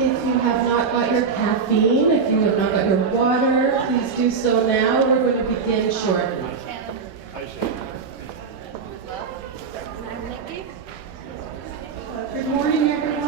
If you have not got your caffeine, if you have not got your water, please do so now. We're going to begin shortly. Good morning, everyone.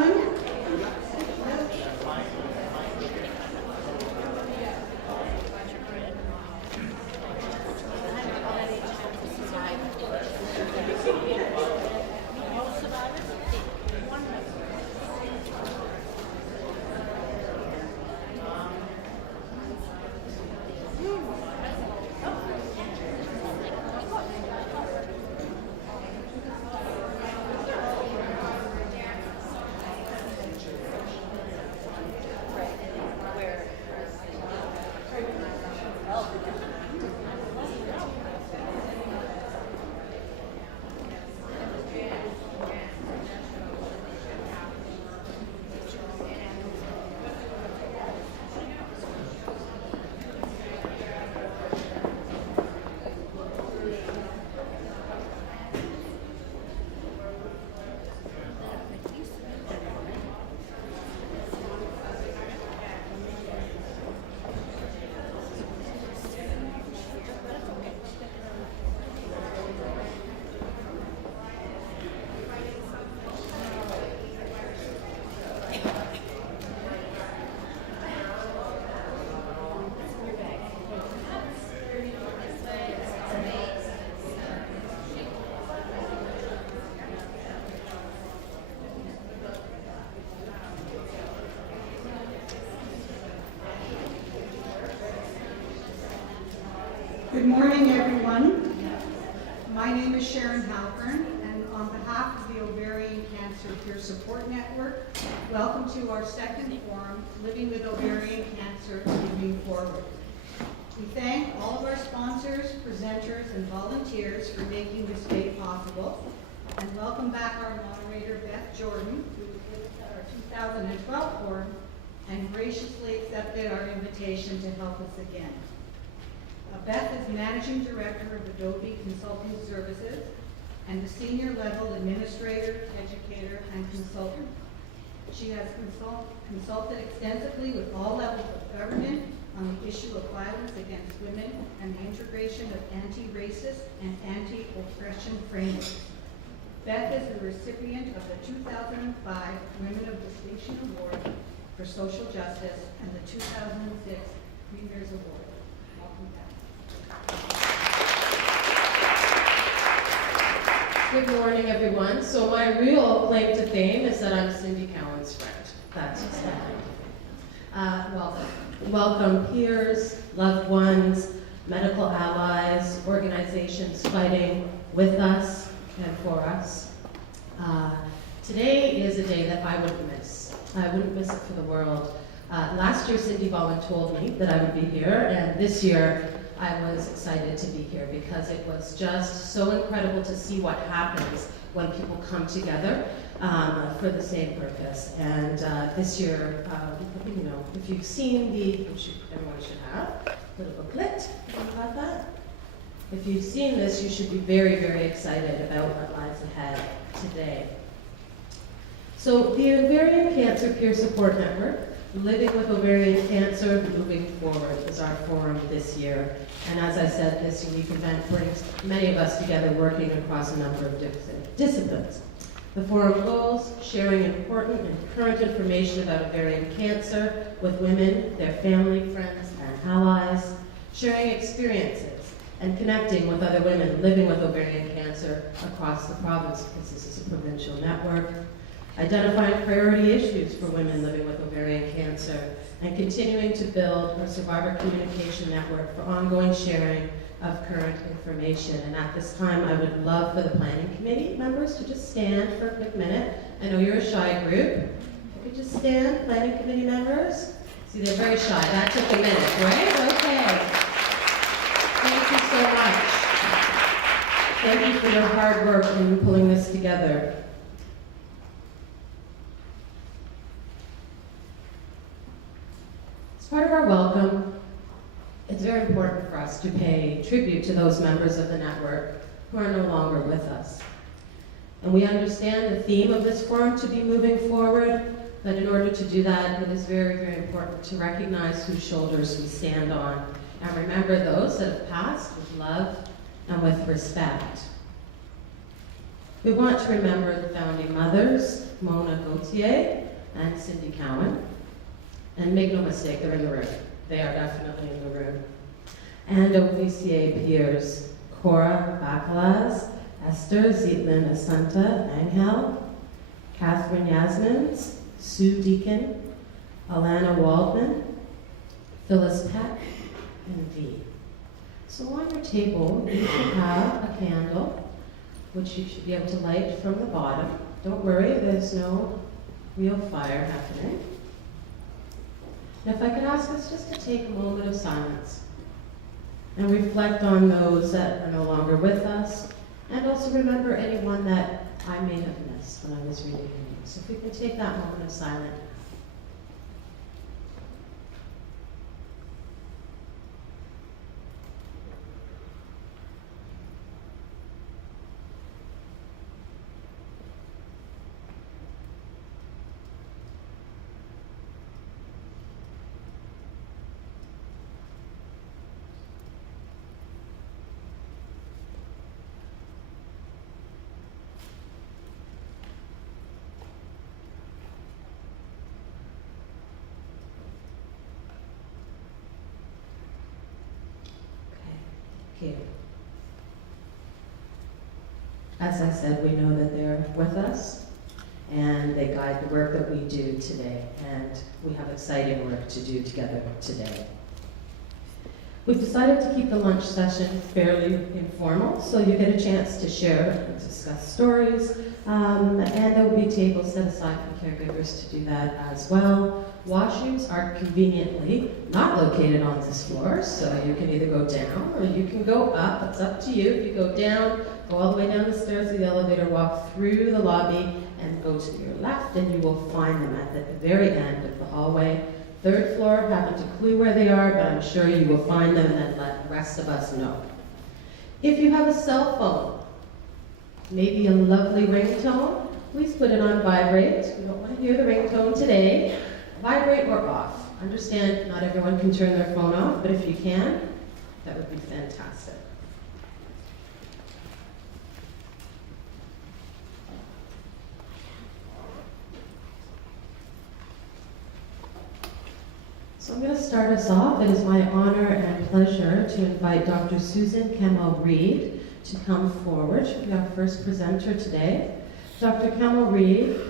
Good morning, everyone. My name is Sharon Halpern, and on behalf of the Ovarian Cancer Peer Support Network, welcome to our second forum, Living with Ovarian Cancer, Moving Forward. We thank all of our sponsors, presenters, and volunteers for making this day possible, and welcome back our moderator, Beth Jordan, who was at our 2012 forum and graciously accepted our invitation to help us again. Beth is Managing Director of Adobe Consulting Services and a senior level administrator, educator, and consultant. She has consulted extensively with all levels of government on the issue of violence against women and the integration of anti-racist and anti-oppression frameworks. Beth is the recipient of the 2005 Women of Distinction Award for Social Justice and the 2006 Premier's Award. Welcome, Beth. Good morning, everyone. So my real claim to fame is that I'm Cindy Cowan's friend. That's what's happening. Welcome peers, loved ones, medical allies, organizations fighting with us and for us. Today is a day that I wouldn't miss. I wouldn't miss it for the world. Last year, Cindy Bowen told me that I would be here, and this year, I was excited to be here because it was just so incredible to see what happens when people come together for the same purpose. And this year, you know, if you've seen which everyone should have, little booklet about that. If you've seen this, you should be very, very excited about what lies ahead today. So the Ovarian Cancer Peer Support Network, Living with Ovarian Cancer, Moving Forward, is our forum this year. And as I said, this unique event brings many of us together working across a number of different disciplines. The forum goals: sharing important and current information about ovarian cancer with women, their family, friends, and allies, sharing experiences, and connecting with other women living with ovarian cancer across the province, because this is a provincial network, identifying priority issues for women living with ovarian cancer, and continuing to build our survivor communication network for ongoing sharing of current information. And at this time, I would love for the planning committee members to just stand for a quick minute. I know you're a shy group. If you could just stand, planning committee members. See, they're very shy. That took a minute, right? Okay. Thank you so much. Thank you for your hard work in pulling this together. As part of our welcome, it's very important for us to pay tribute to those members of the network who are no longer with us. And we understand the theme of this forum to be moving forward, but in order to do that, it is very, very important to recognize whose shoulders we stand on and remember those that have passed with love and with respect. We want to remember the founding mothers, Mona Gauthier and Cindy Cowan. And make no mistake, they're in the room. They are definitely in the room. And OVCA peers, Cora Bacalaz, Esther Zietlin Assunta Angel, Catherine Yasmins, Sue Deacon, Alana Waldman, Phyllis Peck, and V. So on your table, you should have a candle, which you should be able to light from the bottom. Don't worry, there's no real fire happening. And if I could ask us just to take a moment of silence and reflect on those that are no longer with us, and also remember anyone that I may have missed when I was reading your names. So if we can take that moment of silence. Here. As I said, we know that they're with us and they guide the work that we do today, and we have exciting work to do together today. We've decided to keep the lunch session fairly informal, so you get a chance to share and discuss stories, and there will be tables set aside for caregivers to do that as well. Washrooms are conveniently not located on this floor, so you can either go down or you can go up. It's up to you. If you go down, go all the way down the stairs of the elevator, walk through the lobby, and go to your left, and you will find them at the very end of the hallway. Third floor, haven't a clue where they are, but I'm sure you will find them and then let the rest of us know. If you have a cell phone, maybe a lovely ringtone, please put it on vibrate. We don't want to hear the ringtone today. Vibrate or off. Understand not everyone can turn their phone off, but if you can, that would be fantastic. So I'm going to start us off. It is my honor and pleasure to invite Dr. Susan Kemmel-Reid to come forward. She'll be our first presenter today. Dr. Kemmel-Reid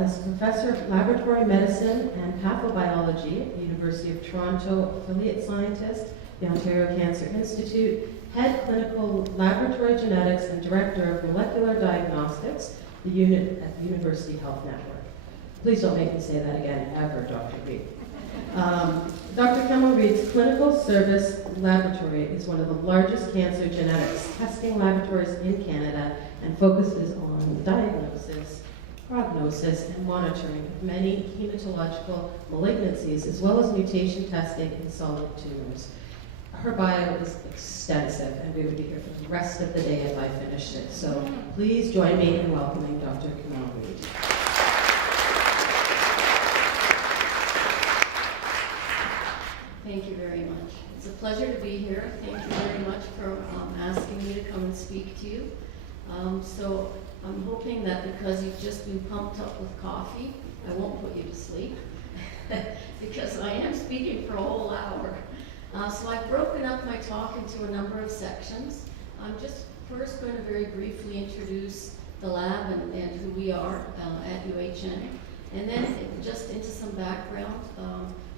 is Professor of Laboratory Medicine and Pathobiology at the University of Toronto, Affiliate Scientist, the Ontario Cancer Institute, Head Clinical Laboratory Genetics, and Director of Molecular Diagnostics, the unit at the University Health Network. Please don't make me say that again, ever, Dr. Reid. Dr. Kemmel-Reid's Clinical Service Laboratory is one of the largest cancer genetics testing laboratories in Canada and focuses on the diagnosis, prognosis, and monitoring of many hematological malignancies, as well as mutation testing in solid tumors. Her bio is extensive, and we would be here for the rest of the day if I finished it. So please join me in welcoming Dr. Kemmel-Reid. Thank you very much. It's a pleasure to be here. Thank you very much for asking me to come and speak to you. So I'm hoping that because you've just been pumped up with coffee, I won't put you to sleep because I am speaking for a whole hour. So I've broken up my talk into a number of sections. I'm just first going to very briefly introduce the lab and who we are at UHN, and then just into some background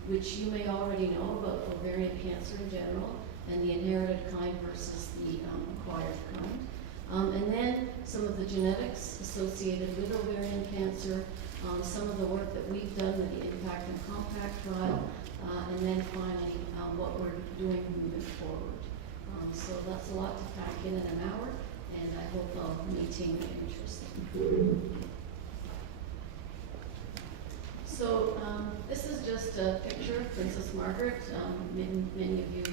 which you may already know about ovarian cancer in general, and the inherited kind versus the acquired kind. And then some of the genetics associated with ovarian cancer, some of the work that we've done with the Impact and Compact trial, and then finally what we're doing moving forward. So that's a lot to pack in an hour, and I hope I'll maintain your interest. So this is just a picture of Princess Margaret. Many of you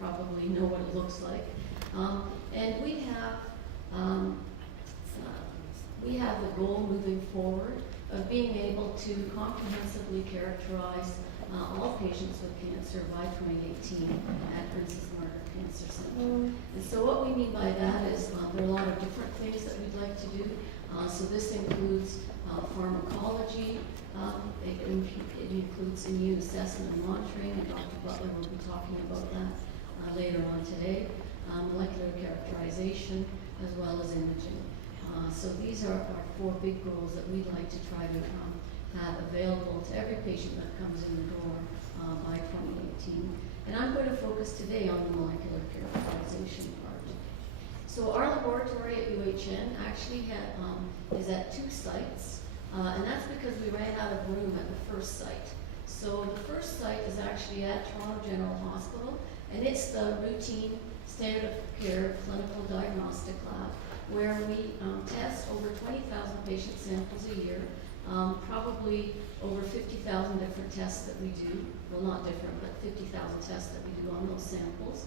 probably know what it looks like. And we have the goal moving forward of being able to comprehensively characterize all patients with cancer by 2018 at Princess Margaret Cancer Center. And so what we mean by that is there are a lot of different things that we'd like to do. So this includes pharmacology, it includes immune assessment and monitoring, and Dr. Butler will be talking about that later on today, molecular characterization, as well as imaging. So these are our 4 big goals that we'd like to try to have available to every patient that comes in the door by 2018. And I'm going to focus today on the molecular characterization part. So our laboratory at UHN actually is at 2 sites, and that's because we ran out of room at the first site. So the first site is actually at Toronto General Hospital, and it's the routine standard of care clinical diagnostic lab where we test over 20,000 patient samples a year, probably over 50,000 different tests that we do. Well, not different, but 50,000 tests that we do on those samples.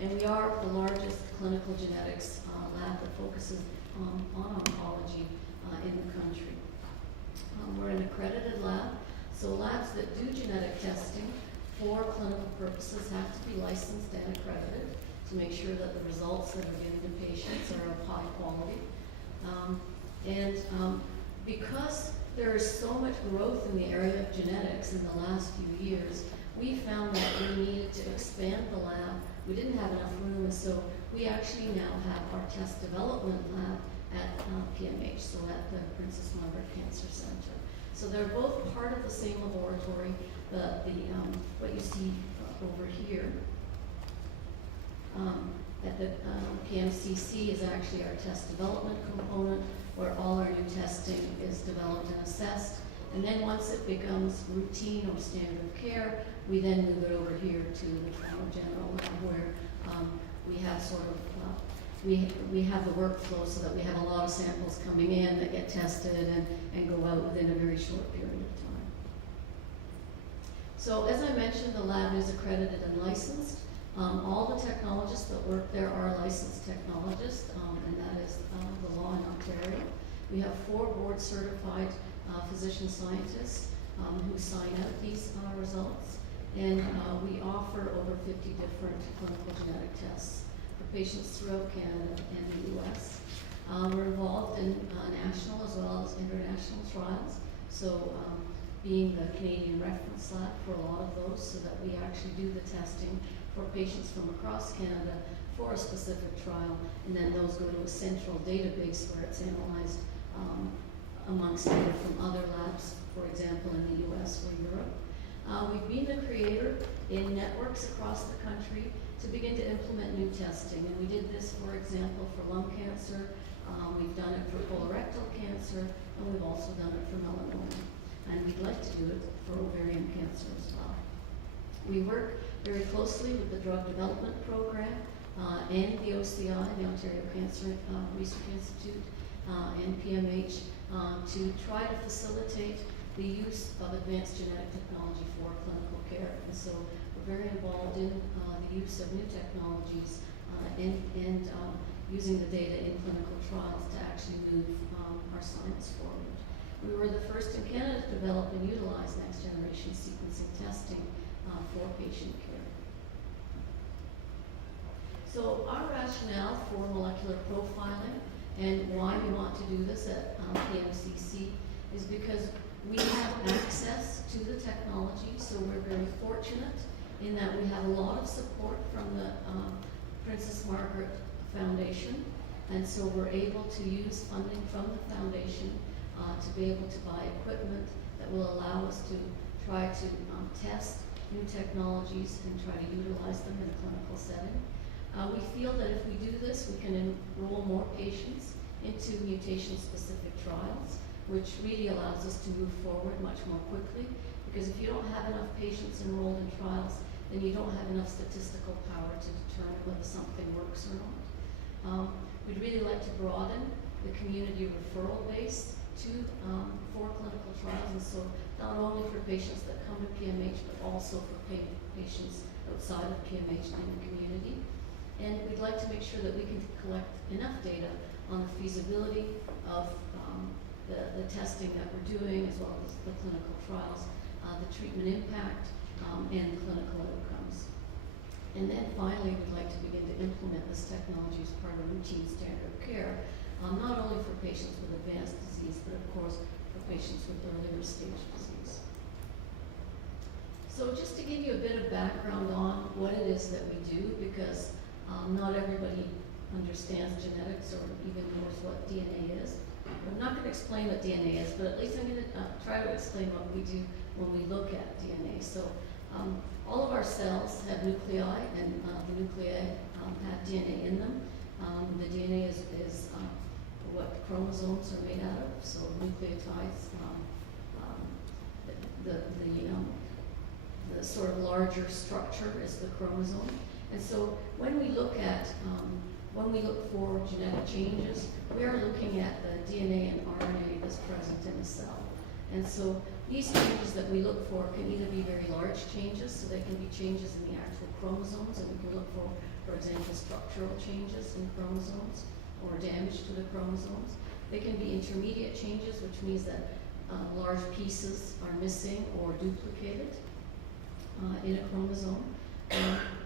And we are the largest clinical genetics lab that focuses on oncology in the country. We're an accredited lab, so labs that do genetic testing for clinical purposes have to be licensed and accredited to make sure that the results that are given to patients are of high quality. Because there is so much growth in the area of genetics in the last few years, we found that we needed to expand the lab. We didn't have enough room, so we actually now have our test development lab at PMH, so at the Princess Margaret Cancer Center. So they're both part of the same laboratory. What you see over here at the PMCC is actually our test development component, where all our new testing is developed and assessed. And then once it becomes routine or standard of care, we then move it over here to the Toronto General Lab, where we have sort of we have the workflow so that we have a lot of samples coming in that get tested and go out within a very short period of time. So as I mentioned, the lab is accredited and licensed. All the technologists that work there are licensed technologists, and that is the law in Ontario. We have 4 board-certified physician scientists who sign out these results, and we offer over 50 different clinical genetic tests for patients throughout Canada and the U.S. We're involved in national as well as international trials, so being the Canadian reference lab for a lot of those, so that we actually do the testing for patients from across Canada for a specific trial, and then those go to a central database where it's analyzed amongst data from other labs, for example, in the US or Europe. We've been the creator in networks across the country to begin to implement new testing, and we did this, for example, for lung cancer, we've done it for colorectal cancer, and we've also done it for melanoma, and we'd like to do it for ovarian cancer as well. We work very closely with the Drug Development Program and the OCI, the Ontario Cancer Research Institute, and PMH to try to facilitate the use of advanced genetic technology for clinical care. And so we're very involved in the use of new technologies and using the data in clinical trials to actually move our science forward. We were the first in Canada to develop and utilize next generation sequencing testing for patient care. So our rationale for molecular profiling and why we want to do this at PMCC is because we have access to the technology, so we're very fortunate in that we have a lot of support from the Princess Margaret Foundation, and so we're able to use funding from the foundation to be able to buy equipment that will allow us to try to test new technologies and try to utilize them in a clinical setting. We feel that if we do this, we can enroll more patients into mutation-specific trials, which really allows us to move forward much more quickly. Because if you don't have enough patients enrolled in trials, then you don't have enough statistical power to determine whether something works or not. We'd really like to broaden the community referral base for clinical trials, and so not only for patients that come to PMH, but also for patients outside of PMH in the community. And we'd like to make sure that we can collect enough data on the feasibility of the testing that we're doing, as well as the clinical trials, the treatment impact, and clinical outcomes. And then finally, we'd like to begin to implement this technology as part of routine standard of care, not only for patients with advanced disease, but of course for patients with earlier stage disease. So just to give you a bit of background on what it is that we do, because not everybody understands genetics or even knows what DNA is. I'm not going to explain what DNA is, but at least I'm going to try to explain what we do when we look at DNA. So all of our cells have nuclei, and the nuclei have DNA in them. The DNA is what chromosomes are made out of, so nucleotides. The sort of larger structure is the chromosome. And so when we look for genetic changes, we are looking at the DNA and RNA that's present in the cell. And so these changes that we look for can either be very large changes, so they can be changes in the actual chromosomes, and we can look for example, structural changes in chromosomes or damage to the chromosomes. They can be intermediate changes, which means that large pieces are missing or duplicated in a chromosome.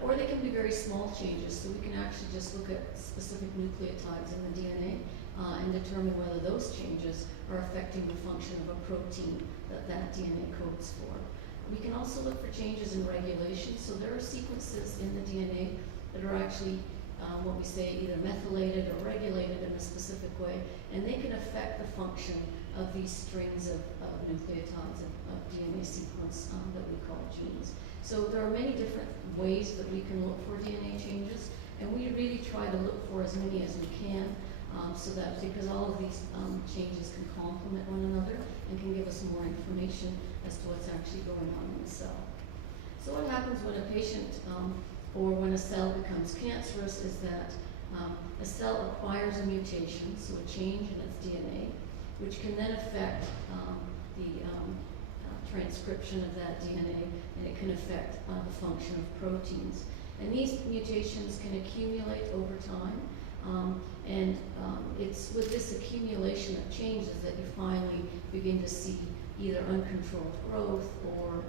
Or they can be very small changes, so we can actually just look at specific nucleotides in the DNA and determine whether those changes are affecting the function of a protein that DNA codes for. We can also look for changes in regulation, so there are sequences in the DNA that are actually what we say either methylated or regulated in a specific way, and they can affect the function of these strings of nucleotides of DNA sequence that we call genes. So there are many different ways that we can look for DNA changes, and we really try to look for as many as we can, so that because all of these changes can complement one another and can give us more information as to what's actually going on in the cell. So what happens when a patient or when a cell becomes cancerous is that a cell acquires a mutation, so a change in its DNA, which can then affect the transcription of that DNA, and it can affect the function of proteins. And these mutations can accumulate over time, and it's with this accumulation of changes that you finally begin to see either uncontrolled growth or